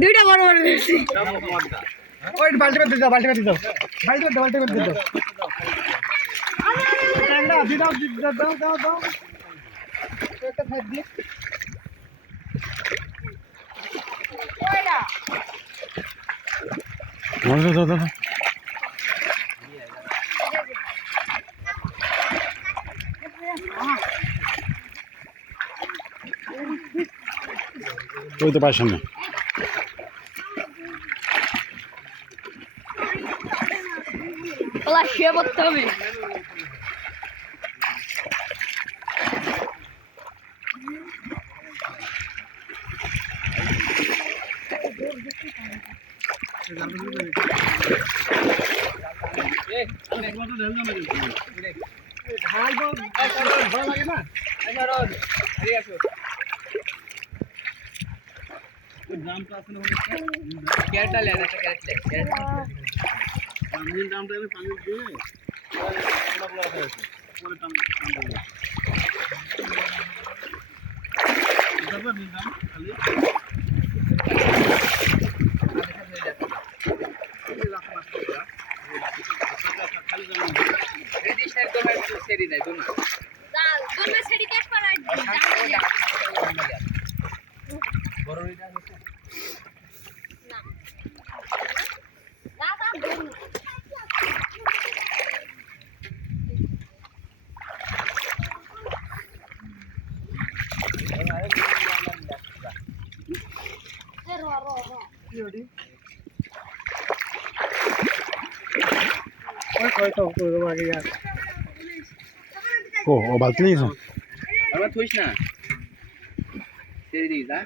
দুইটা বড় বড় বেশি ওই বালতি করে দাও বালতি করে দাও বালতি করে দাও ট্যাংরা দাও দাও দাও দাও একটা খাই দি ওইটা দাও দাও ওই তো পাশে না ওলা শুয়ে পড়তে হবে ও বালতি নিয়েছো আমরা থইস না ছেড়ে দিই তা